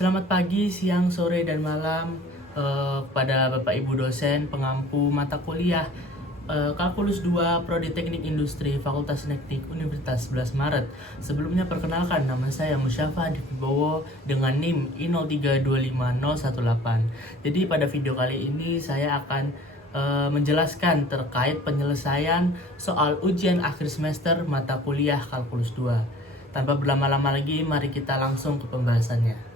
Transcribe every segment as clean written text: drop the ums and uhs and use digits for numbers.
Selamat pagi, siang, sore, dan malam kepada Bapak Ibu dosen, pengampu mata kuliah Kalkulus 2 Prodi Teknik Industri Fakultas Teknik Universitas 11 Maret. Sebelumnya perkenalkan, nama saya Musyafa Divibowo dengan NIM I03250118. Jadi pada video kali ini saya akan menjelaskan terkait penyelesaian soal ujian akhir semester mata kuliah Kalkulus 2. Tanpa berlama-lama lagi, mari kita langsung ke pembahasannya.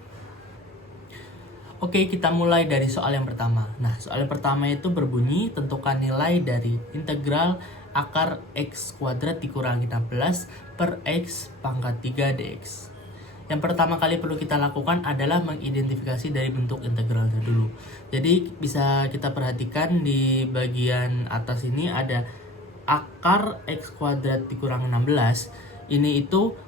Oke, kita mulai dari soal yang pertama. Nah, soal yang pertama itu berbunyi, tentukan nilai dari integral akar x kuadrat dikurangi 16 per x pangkat 3 dx. Yang pertama kali perlu kita lakukan adalah mengidentifikasi dari bentuk integralnya dulu. Jadi bisa kita perhatikan di bagian atas ini ada akar x kuadrat dikurangi 16. Ini itu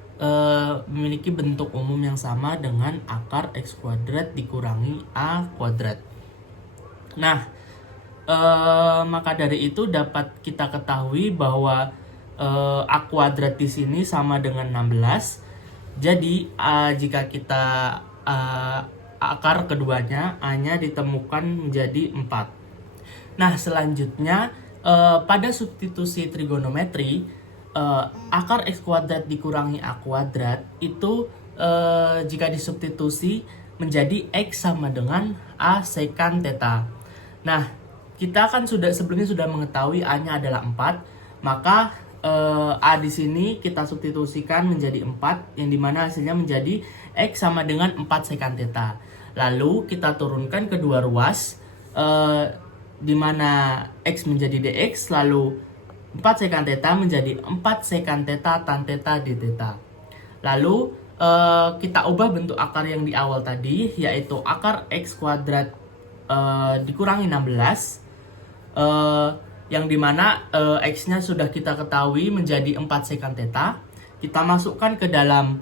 memiliki bentuk umum yang sama dengan akar x kuadrat dikurangi a kuadrat. Nah, maka dari itu dapat kita ketahui bahwa a kuadrat di sini sama dengan 16. Jadi jika kita akar keduanya a-nya ditemukan menjadi 4. Nah, selanjutnya pada substitusi trigonometri, akar x kuadrat dikurangi a kuadrat itu jika disubstitusi menjadi x sama dengan a sekant theta. Nah, kita kan sebelumnya sudah mengetahui a-nya adalah 4, maka a di sini kita substitusikan menjadi 4, yang dimana hasilnya menjadi x sama dengan 4 sekant theta. Lalu kita turunkan kedua ruas, dimana x menjadi dx, lalu 4 sekant theta menjadi 4 sekant theta tan theta d theta. Lalu kita ubah bentuk akar yang di awal tadi, yaitu akar x kuadrat dikurangi 16, yang dimana x-nya sudah kita ketahui menjadi 4 sekant theta. Kita masukkan ke dalam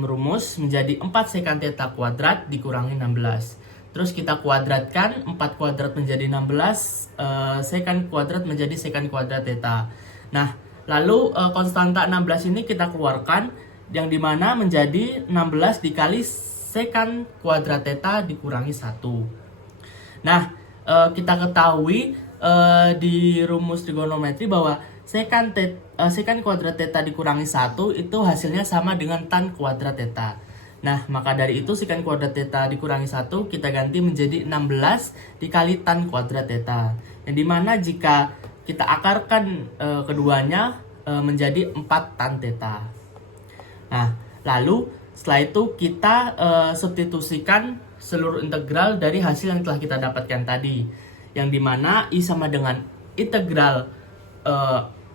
rumus menjadi 4 sekant theta kuadrat dikurangi 16. Terus kita kuadratkan, 4 kuadrat menjadi 16, sekant kuadrat menjadi sekant kuadrat theta. Nah, lalu konstanta 16 ini kita keluarkan, yang dimana menjadi 16 dikali sekant kuadrat theta dikurangi 1. Nah, kita ketahui di rumus trigonometri bahwa sekant kuadrat theta dikurangi 1 itu hasilnya sama dengan tan kuadrat theta. Nah, maka dari itu sekant kuadrat theta dikurangi 1 kita ganti menjadi 16 dikali tan kuadrat theta. Yang dimana jika kita akarkan keduanya menjadi 4 tan theta. Nah, lalu setelah itu kita substitusikan seluruh integral dari hasil yang telah kita dapatkan tadi. Yang dimana I sama dengan integral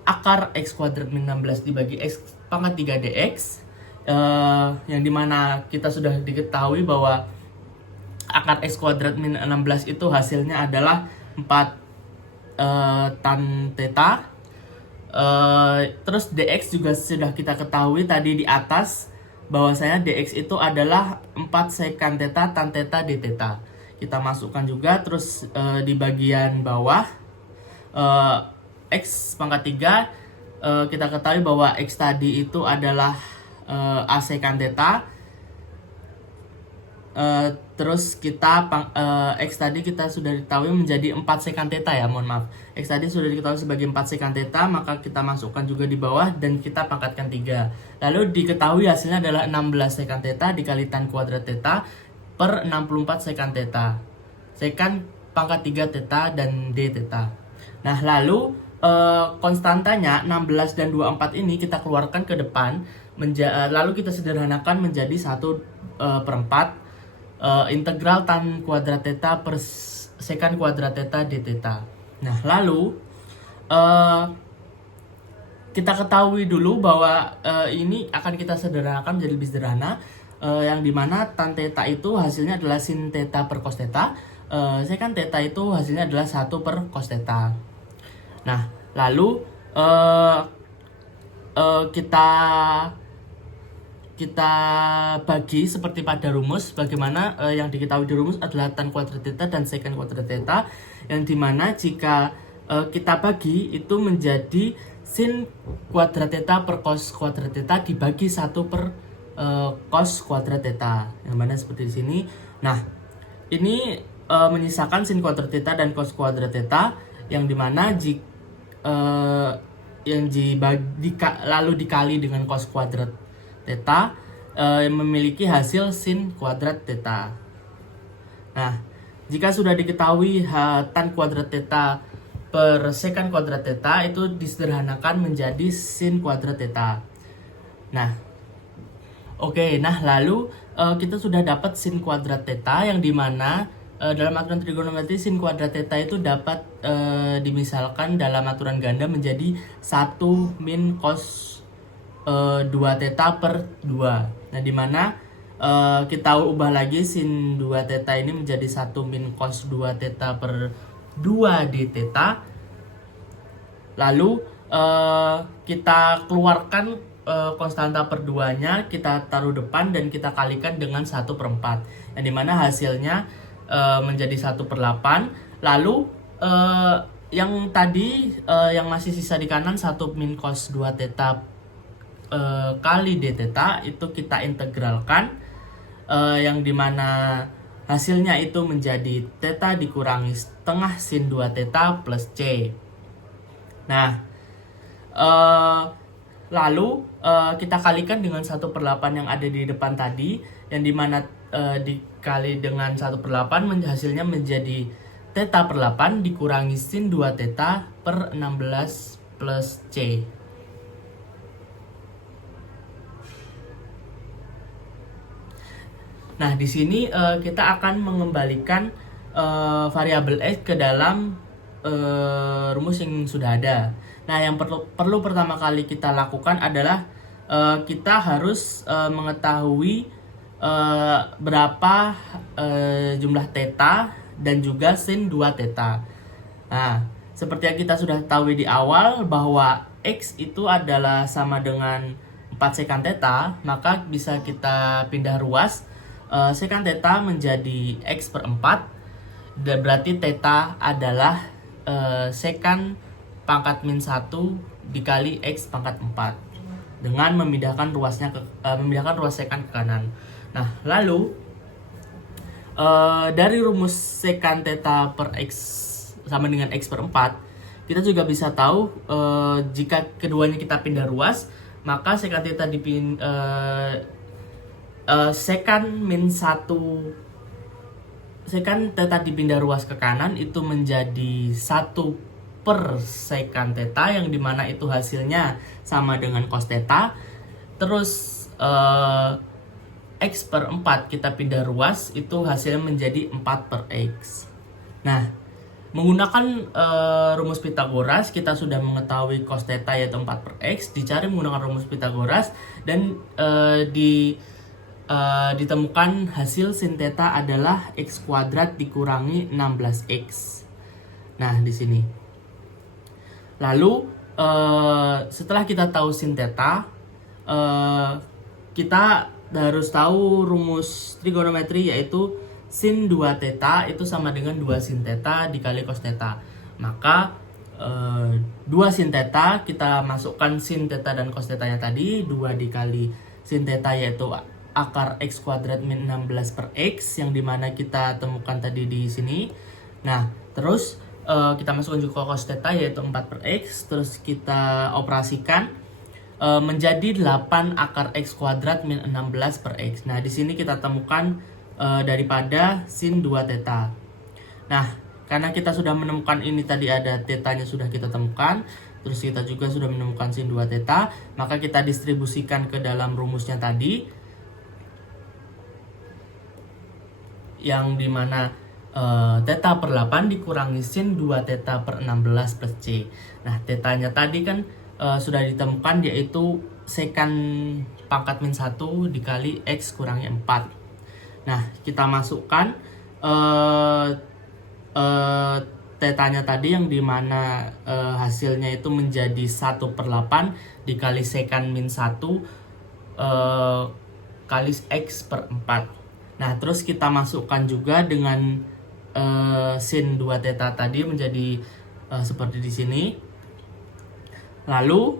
akar x kuadrat min 16 dibagi x pangkat 3 dx. Yang dimana kita sudah diketahui bahwa akar x kuadrat min 16 itu hasilnya adalah 4 tan theta. Terus dx juga sudah kita ketahui tadi di atas, bahwasanya dx itu adalah 4 sekant theta tan theta d theta. Kita masukkan juga, terus di bagian bawah x pangkat 3, kita ketahui bahwa x tadi itu adalah a sekant theta. Terus kita x tadi kita sudah diketahui menjadi 4 sekant theta ya, mohon maaf. X tadi sudah diketahui sebagai 4 sekant theta, maka kita masukkan juga di bawah dan kita pangkatkan 3. Lalu diketahui hasilnya adalah 16 sekant theta dikali tan kuadrat theta per 64 sekant theta. Sekant pangkat 3 theta dan d theta. Nah, lalu konstantanya 16 dan 24 ini kita keluarkan ke depan, lalu kita sederhanakan menjadi 1/4 integral tan kuadrat theta per sekant kuadrat theta d theta. Nah, lalu kita ketahui dulu bahwa ini akan kita sederhanakan menjadi lebih sederhana, yang dimana tan theta itu hasilnya adalah sin theta per cos theta, sekant theta itu hasilnya adalah 1 per cos theta. Nah, lalu kita bagi seperti pada rumus, bagaimana yang diketahui di rumus adalah tan kuadrat theta dan sekant kuadrat theta, yang dimana jika kita bagi itu menjadi sin kuadrat theta per cos kuadrat theta dibagi 1/4 cos kuadrat theta, yang mana seperti di sini. Nah, ini menyisakan sin kuadrat theta dan cos kuadrat theta, yang dimana lalu dikali dengan cos kuadrat theta, yang memiliki hasil sin kuadrat theta. Nah, jika sudah diketahui tan kuadrat theta per sekan kuadrat theta, itu disederhanakan menjadi sin kuadrat theta. Nah, lalu kita sudah dapat sin kuadrat theta, yang dimana dalam aturan trigonometri sin kuadrat theta itu dapat dimisalkan dalam aturan ganda menjadi 1 min cos 2 theta per 2. Nah, dimana kita ubah lagi sin 2 theta ini menjadi 1 min cos 2 theta per 2 d theta. Lalu kita keluarkan konstanta per 2-nya, kita taruh depan dan kita kalikan dengan 1/4, yang dimana hasilnya menjadi 1/8. Lalu yang tadi yang masih sisa di kanan 1 min cos 2 theta kali d theta itu kita integralkan, yang dimana hasilnya itu menjadi theta dikurangi setengah sin 2 theta plus c. Nah, lalu kita kalikan dengan 1/8 yang ada di depan tadi, yang dimana dikali dengan 1/8 hasilnya menjadi theta per 8 dikurangi sin 2 theta per 16 plus c. Nah, di sini kita akan mengembalikan variabel x ke dalam rumus yang sudah ada. Nah, yang perlu pertama kali kita lakukan adalah kita harus mengetahui berapa jumlah theta dan juga sin 2 theta. Nah, seperti yang kita sudah tahu di awal bahwa x itu adalah sama dengan 4 sekan theta, maka bisa kita pindah ruas sekan theta menjadi x per 4, dan berarti theta adalah sekan pangkat min 1 dikali x pangkat 4 dengan memindahkan ruas sekan ke kanan. Nah, lalu dari rumus sekan theta per x sama dengan x per 4, kita juga bisa tahu jika keduanya kita pindah ruas, maka sekan theta sekan theta dipindah ruas ke kanan itu menjadi 1 per sekan theta, yang dimana itu hasilnya sama dengan cos theta. Terus x per 4 kita pindah ruas, itu hasilnya menjadi 4 per x. Nah, menggunakan rumus Pythagoras, kita sudah mengetahui cos theta yaitu 4 per x, dicari menggunakan rumus Pythagoras, dan ditemukan hasil sin theta adalah x kuadrat dikurangi 16x. Nah, di sini. Lalu setelah kita tahu sin theta, kita harus tahu rumus trigonometri, yaitu sin 2 theta itu sama dengan 2 sin theta dikali cos theta. Maka 2 sin theta, kita masukkan sin theta dan cos theta-nya tadi, 2 dikali sin theta yaitu akar x kuadrat min 16 per x, yang dimana kita temukan tadi di sini. Nah, terus kita masukkan juga cos theta yaitu 4 per x, terus kita operasikan menjadi 8 akar x kuadrat min 16 per x. Nah, di sini kita temukan daripada sin 2 theta. Nah, karena kita sudah menemukan ini tadi ada theta-nya sudah kita temukan, terus kita juga sudah menemukan sin 2 theta, maka kita distribusikan ke dalam rumusnya tadi, yang dimana theta per 8 dikurangi sin 2 theta per 16 plus c. Nah, thetanya tadi kan sudah ditemukan, yaitu sekan pangkat min 1 dikali x kurangi 4. Nah, kita masukkan thetanya tadi, yang dimana hasilnya itu menjadi 1 per 8 dikali sekan min 1 kali x per 4. Nah, terus kita masukkan juga dengan sin 2 theta tadi menjadi seperti di sini. Lalu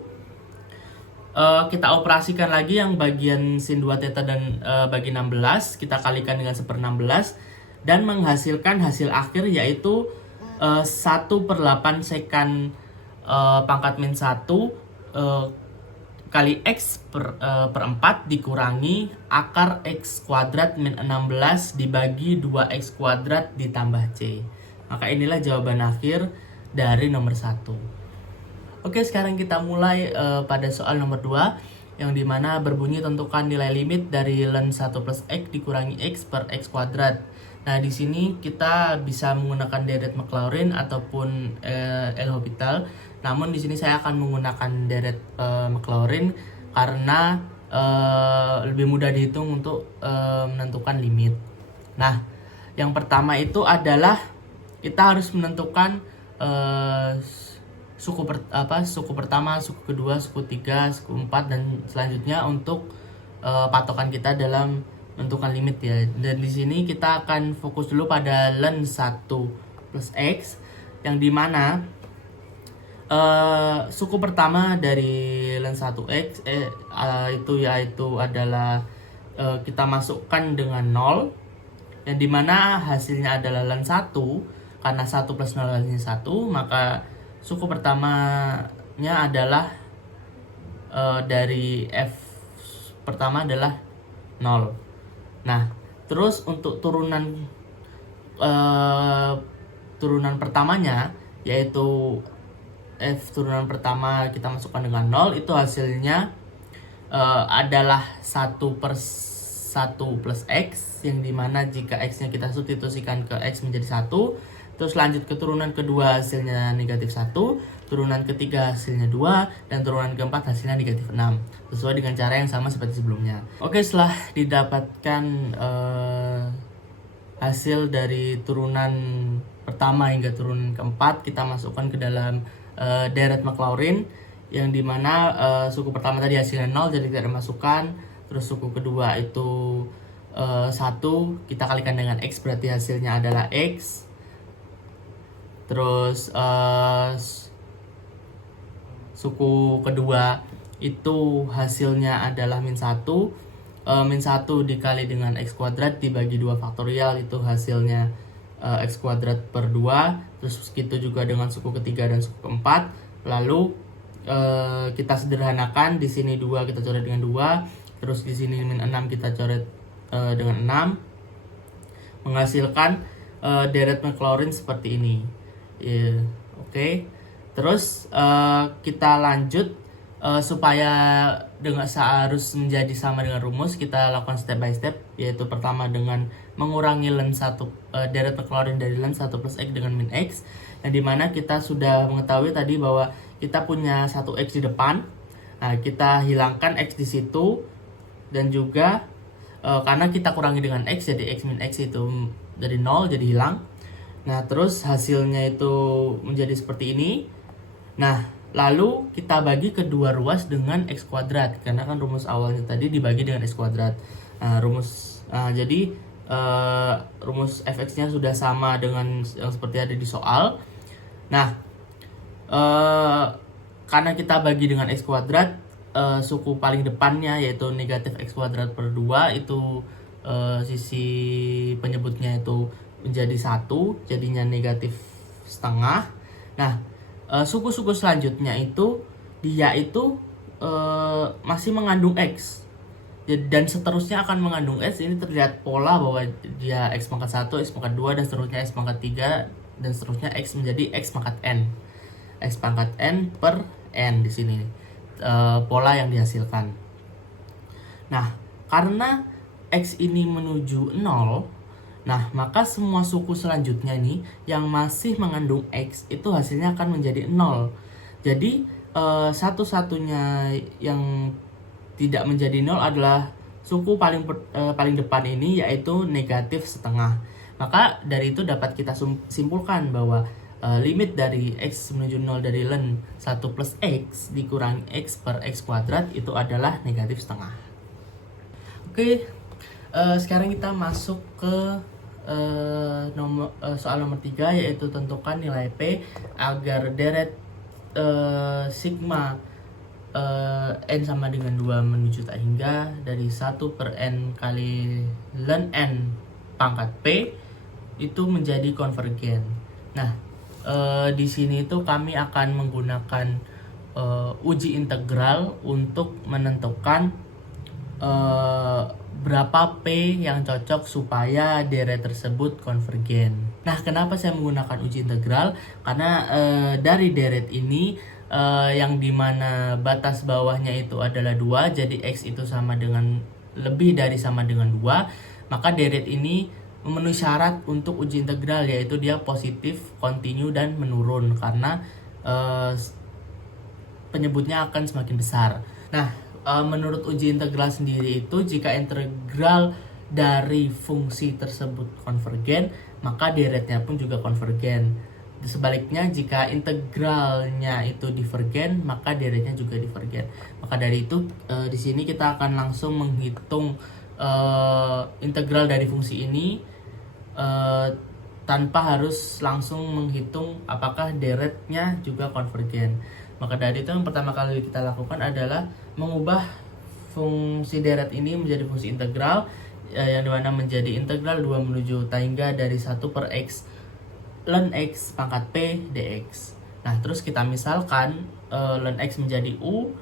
kita operasikan lagi yang bagian sin 2 theta dan bagi 16, kita kalikan dengan 1/16 dan menghasilkan hasil akhir yaitu 1/8 sekan pangkat min 1 kali x per 4 dikurangi akar x kuadrat min 16 dibagi 2x kuadrat ditambah c. Maka inilah jawaban akhir dari nomor 1. Oke, sekarang kita mulai pada soal nomor 2 yang dimana berbunyi tentukan nilai limit dari ln 1 plus x dikurangi x per x kuadrat. Nah, di sini kita bisa menggunakan deret Maclaurin ataupun L'Hopital. Namun di sini saya akan menggunakan deret Maclaurin karena lebih mudah dihitung untuk menentukan limit. Nah, yang pertama itu adalah kita harus menentukan suku pertama, suku kedua, suku 3, suku 4 dan selanjutnya untuk patokan kita dalam menentukan limit ya. Dan di sini kita akan fokus dulu pada ln 1 plus x yang dimana suku pertama dari ln 1x itu yaitu adalah kita masukkan dengan 0 yang dimana hasilnya adalah ln 1 karena 1 plus 0 hasilnya 1, maka suku pertamanya adalah dari f pertama adalah 0. Nah, terus untuk turunan pertamanya yaitu f turunan pertama kita masukkan dengan 0 itu hasilnya adalah 1/1 plus x yang dimana jika x nya kita substitusikan ke x menjadi 1. Terus lanjut ke turunan kedua hasilnya negatif 1, turunan ketiga hasilnya 2, dan turunan keempat hasilnya negatif 6. Sesuai dengan cara yang sama seperti sebelumnya. Oke, setelah didapatkan hasil dari turunan pertama hingga turunan keempat, kita masukkan ke dalam deret Maclaurin yang dimana suku pertama tadi hasilnya 0 jadi tidak dimasukkan. Terus suku kedua itu 1, kita kalikan dengan x berarti hasilnya adalah x. Terus suku kedua itu hasilnya adalah min 1. Min 1 dikali dengan x kuadrat dibagi 2 faktorial itu hasilnya x kuadrat per 2. Terus begitu juga dengan suku ketiga dan suku keempat. Lalu kita sederhanakan, di sini 2 kita coret dengan 2. Terus di sini min 6 kita coret dengan 6. Menghasilkan deret Maclaurin seperti ini. Oke. Terus kita lanjut supaya harus menjadi sama dengan rumus, kita lakukan step by step, yaitu pertama dengan mengurangi ln 1 deret Maclaurin dari ln 1 plus x dengan min x, yang dimana kita sudah mengetahui tadi bahwa kita punya 1x di depan. Nah, kita hilangkan x di situ dan juga karena kita kurangi dengan x, jadi x min x itu dari 0 jadi hilang. Nah, terus hasilnya itu menjadi seperti ini. Nah, lalu kita bagi kedua ruas dengan x kuadrat karena kan rumus awalnya tadi dibagi dengan x kuadrat. Nah, jadi rumus fx-nya sudah sama dengan yang seperti ada di soal. Nah, karena kita bagi dengan x kuadrat, suku paling depannya yaitu negatif x kuadrat per 2 itu sisi penyebutnya itu menjadi 1, jadinya negatif setengah. Nah, suku-suku selanjutnya itu dia itu masih mengandung x dan seterusnya akan mengandung x. Ini terlihat pola bahwa dia x pangkat 1, x pangkat 2 dan seterusnya x pangkat 3 dan seterusnya x menjadi x pangkat n. X pangkat n per n di sini pola yang dihasilkan. Nah, karena x ini menuju 0, nah, maka semua suku selanjutnya nih yang masih mengandung x itu hasilnya akan menjadi 0. Jadi satu-satunya yang tidak menjadi 0 adalah suku paling depan ini yaitu negatif setengah. Maka dari itu dapat kita simpulkan bahwa limit dari x menuju 0 dari ln 1 plus x dikurangi x per x kuadrat itu adalah negatif setengah. Oke, sekarang kita masuk ke soal nomor 3, yaitu tentukan nilai P agar deret sigma n sama dengan 2 menuju tak hingga dari 1 per n kali ln n pangkat p itu menjadi konvergen. Nah, di sini itu kami akan menggunakan uji integral untuk menentukan berapa P yang cocok supaya deret tersebut konvergen. Nah, kenapa saya menggunakan uji integral? Karena dari deret ini yang dimana batas bawahnya itu adalah 2, jadi X itu sama dengan lebih dari sama dengan 2, maka deret ini memenuhi syarat untuk uji integral, yaitu dia positif, kontinu, dan menurun karena penyebutnya akan semakin besar. Nah, menurut uji integral sendiri itu jika integral dari fungsi tersebut konvergen, maka deretnya pun juga konvergen. Sebaliknya jika integralnya itu divergen, maka deretnya juga divergen. Maka dari itu di sini kita akan langsung menghitung integral dari fungsi ini tanpa harus langsung menghitung apakah deretnya juga konvergen. Maka dari itu yang pertama kali kita lakukan adalah mengubah fungsi deret ini menjadi fungsi integral, yang dimana menjadi integral 2 menuju tak hingga dari 1 per X ln X pangkat P dx. Nah, terus kita misalkan ln X menjadi U,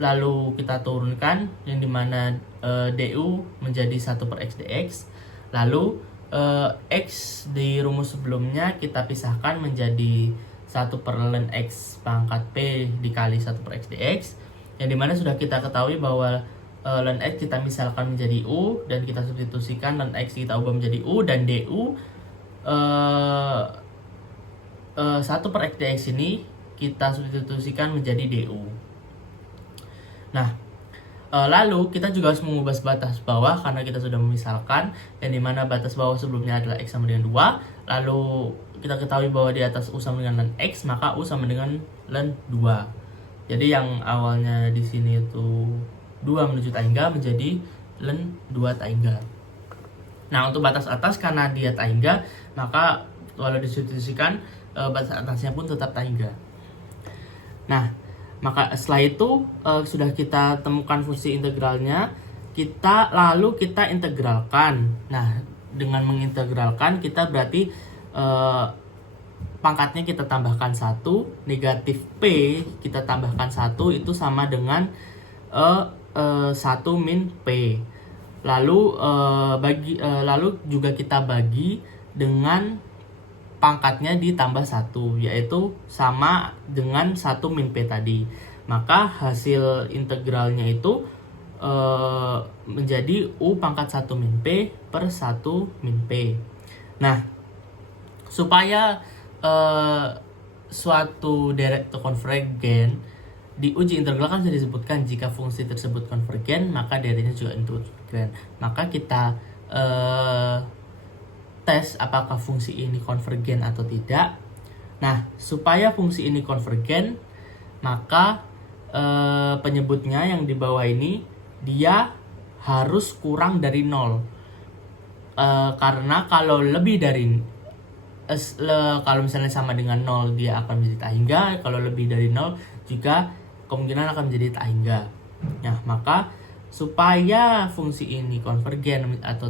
lalu kita turunkan yang dimana du menjadi 1 per X dx, lalu X di rumus sebelumnya kita pisahkan menjadi 1 per ln X pangkat P dikali 1 per X dx, yang dimana sudah kita ketahui bahwa ln X kita misalkan menjadi U dan kita substitusikan ln X kita ubah menjadi U, dan du 1 per X dx ini kita substitusikan menjadi du. Nah, lalu kita juga harus mengubah batas bawah karena kita sudah memisalkan, yang dimana batas bawah sebelumnya adalah X sama dengan 2, lalu kita ketahui bahwa di atas U sama dengan ln X, maka U sama dengan ln 2. Jadi yang awalnya di sini itu 2 menuju tak hingga menjadi ln 2 tak hingga. Nah, untuk batas atas karena dia tak hingga, maka walau disubstitusikan batas atasnya pun tetap tak hingga. Nah, maka setelah itu sudah kita temukan fungsi integralnya, lalu kita integralkan. Nah, dengan mengintegralkan kita berarti pangkatnya kita tambahkan 1, negatif P kita tambahkan 1 itu sama dengan 1 min P. Lalu lalu juga kita bagi dengan pangkatnya ditambah 1, yaitu sama dengan 1 min P tadi. Maka hasil integralnya itu menjadi U pangkat 1 min P per 1 min P. Nah, supaya suatu deret itu konvergen, di uji integral kan sudah disebutkan jika fungsi tersebut konvergen, maka deretnya juga konvergen. Maka kita tes apakah fungsi ini konvergen atau tidak. Nah, supaya fungsi ini konvergen, maka penyebutnya yang di bawah ini dia harus kurang dari 0. Karena kalau lebih dari kalau misalnya sama dengan 0 dia akan menjadi tak hingga, kalau lebih dari 0 juga kemungkinan akan menjadi tak hingga. Nah, maka supaya fungsi ini konvergen atau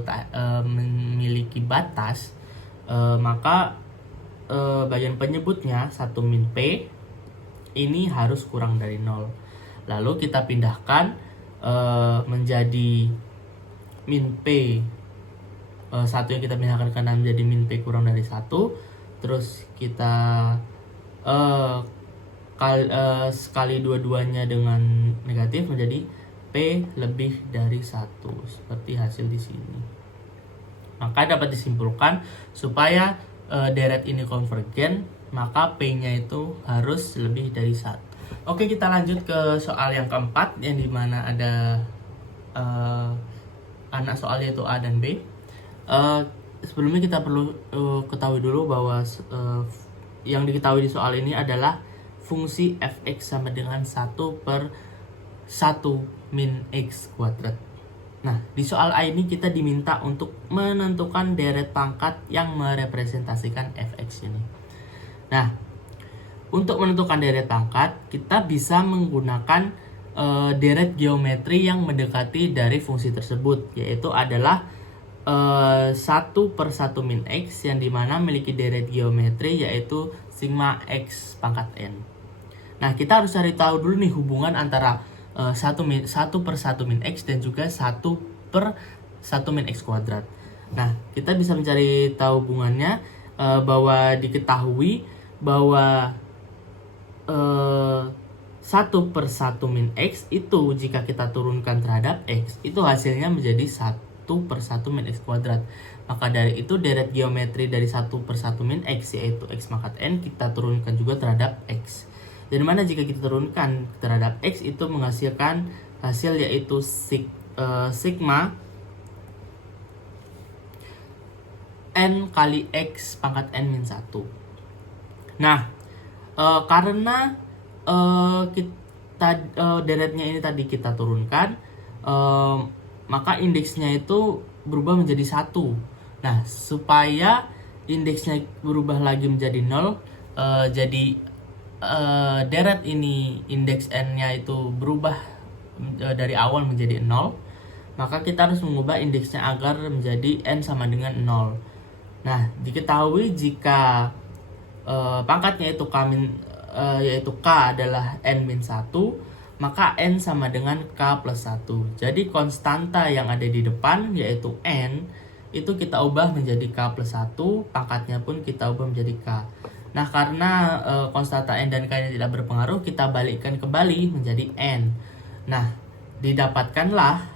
memiliki batas, maka bagian penyebutnya 1 min P ini harus kurang dari 0. Lalu kita pindahkan menjadi min P 1 yang kita pindahkan ke kanan menjadi min P kurang dari 1. Terus kita sekali dua-duanya dengan negatif menjadi P lebih dari 1, seperti hasil di sini. Maka dapat disimpulkan supaya deret ini konvergen, maka P-nya itu harus lebih dari 1. Oke, kita lanjut ke soal yang keempat, yang dimana ada anak soalnya itu A dan B. Sebelumnya kita perlu ketahui dulu bahwa yang diketahui di soal ini adalah fungsi fx sama dengan 1 per 1 min x kuadrat. Nah, di soal A ini kita diminta untuk menentukan deret pangkat yang merepresentasikan fx ini. Nah, untuk menentukan deret pangkat, kita bisa menggunakan deret geometri yang mendekati dari fungsi tersebut, yaitu adalah 1/1 min X, yang dimana memiliki deret geometri yaitu sigma X pangkat N. Nah, kita harus cari tahu dulu nih hubungan antara 1/1 min X dan juga 1/1 min X kuadrat. Nah, kita bisa mencari tahu hubungannya bahwa diketahui bahwa 1/1 min X itu jika kita turunkan terhadap X, itu hasilnya menjadi 1/1 min X kuadrat. Maka dari itu deret geometri dari 1/1 min X yaitu X pangkat N kita turunkan juga terhadap X. Dan mana jika kita turunkan terhadap X itu menghasilkan hasil yaitu sigma N kali X pangkat N min 1. Nah, karena kita deretnya ini tadi kita turunkan, maka indeksnya itu berubah menjadi 1. Nah, supaya indeksnya berubah lagi menjadi 0, jadi deret ini indeks N-nya itu berubah dari awal menjadi 0, maka kita harus mengubah indeksnya agar menjadi N sama dengan 0. Nah, diketahui jika pangkatnya itu yaitu K adalah N-1, maka N sama dengan K plus 1. Jadi konstanta yang ada di depan yaitu N itu kita ubah menjadi K plus 1, pangkatnya pun kita ubah menjadi K. Nah, karena konstanta N dan K ini tidak berpengaruh, kita balikkan kembali menjadi N. Nah, didapatkanlah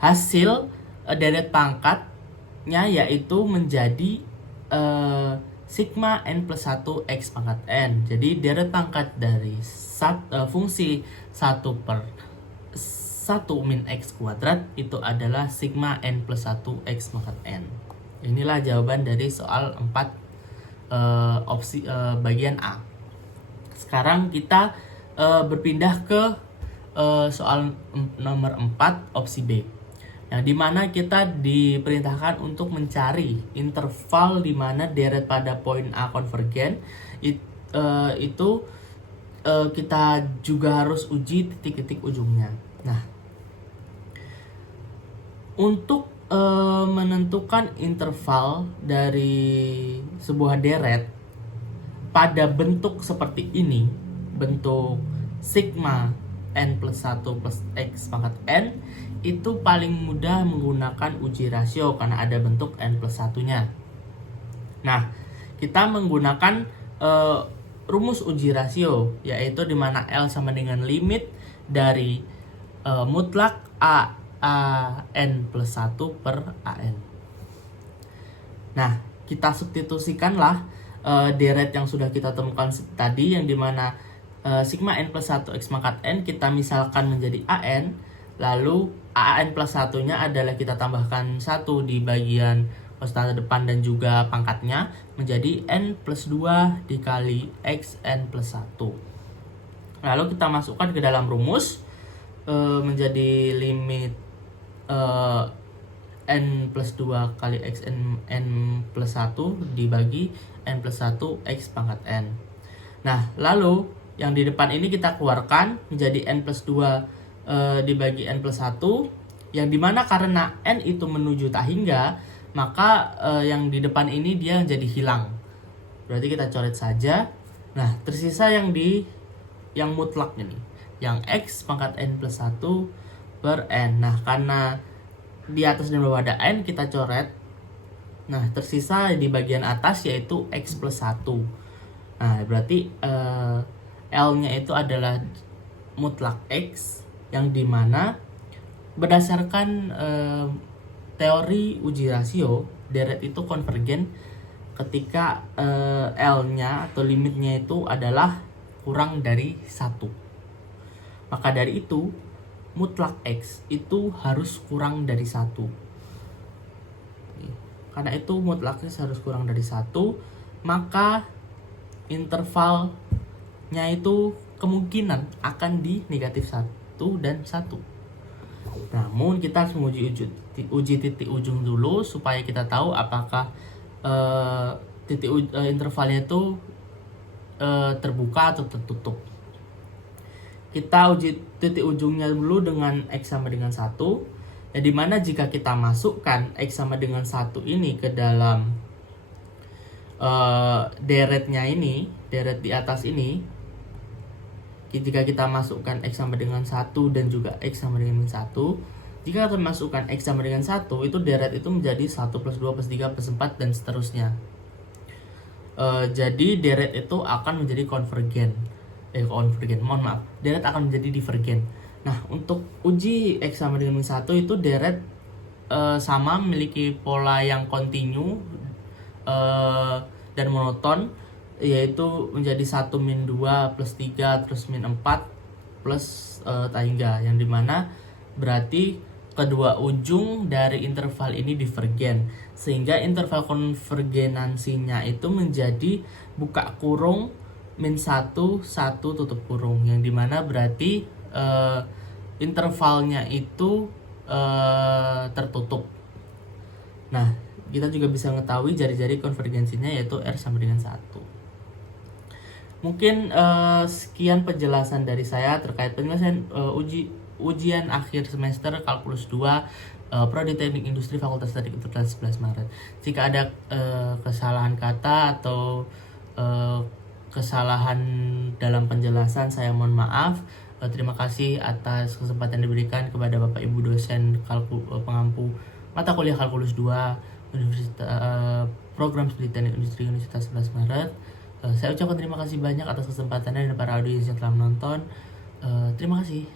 hasil deret pangkatnya yaitu menjadi sigma N plus 1 X pangkat N. Jadi deret pangkat dari fungsi 1/1 min X kuadrat itu adalah sigma N plus 1 X pangkat N. Inilah jawaban dari soal 4 opsi bagian A. Sekarang kita berpindah ke soal nomor 4 opsi B. Yang dimana kita diperintahkan untuk mencari interval di mana deret pada poin A konvergen. Itu kita juga harus uji titik-titik ujungnya. Nah, untuk menentukan interval dari sebuah deret pada bentuk seperti ini, bentuk sigma N plus 1 plus X pangkat N, itu paling mudah menggunakan uji rasio karena ada bentuk N plus 1-nya. Nah, kita menggunakan rumus uji rasio, yaitu dimana L sama dengan limit dari mutlak N plus 1 per AN. Nah, kita substitusikanlah deret yang sudah kita temukan tadi, yang dimana sigma N plus 1 X pangkat N kita misalkan menjadi AN, lalu AN plus 1-nya adalah kita tambahkan 1 di bagian konstanta depan dan juga pangkatnya menjadi N plus 2 dikali X N plus 1. Lalu kita masukkan ke dalam rumus menjadi limit N plus 2 kali X N plus 1 dibagi N plus 1 X pangkat N. Nah, lalu yang di depan ini kita keluarkan menjadi N plus 2 dibagi N plus 1, yang dimana karena N itu menuju tak hingga, maka yang di depan ini dia jadi hilang. Berarti kita coret saja. Nah, tersisa yang mutlak ini, yang X pangkat N plus 1 per N. Nah, karena di atas dan bawah ada N, kita coret. Nah, tersisa di bagian atas yaitu X plus 1. Nah, berarti L-nya itu adalah mutlak X, yang dimana berdasarkan teori uji rasio, deret itu konvergen ketika L-nya atau limitnya itu adalah kurang dari 1. Maka dari itu, mutlak X itu harus kurang dari 1. Karena itu mutlak X harus kurang dari 1, maka intervalnya itu kemungkinan akan di negatif 1 dan 1. Namun kita harus menguji titik ujung dulu supaya kita tahu apakah intervalnya itu terbuka atau tertutup. kita uji titik ujungnya dulu dengan X sama dengan 1. Ya, dimana jika kita masukkan X sama dengan 1 ini ke dalam deretnya ini, deret di atas ini, jika kita masukkan X sama dengan 1 dan juga X sama dengan 1, jika kita masukkan X sama dengan 1, itu deret itu menjadi 1 plus 2 plus 3 plus 4 dan seterusnya. Jadi deret itu akan menjadi deret akan menjadi divergen. Nah, untuk uji X sama dengan 1 itu deret sama memiliki pola yang kontinu dan monoton, yaitu menjadi 1 min 2 plus 3 terus min 4 plus tangga, yang dimana berarti kedua ujung dari interval ini divergen, sehingga interval konvergenansinya itu menjadi buka kurung min 1 1 tutup kurung, yang dimana berarti intervalnya itu tertutup. Nah, kita juga bisa mengetahui jari-jari konvergensinya yaitu R sama dengan 1. Mungkin sekian penjelasan dari saya terkait penyelesaian ujian akhir semester kalkulus 2 Prodi Teknik Industri Fakultas Teknik Universitas 11 Maret. Jika ada kesalahan kata atau kesalahan dalam penjelasan, saya mohon maaf. Terima kasih atas kesempatan diberikan kepada Bapak Ibu dosen pengampu mata kuliah kalkulus 2 program studi teknik industri Universitas 11 Maret. Saya ucapkan terima kasih banyak atas kesempatannya dan para audiens yang telah menonton. Terima kasih.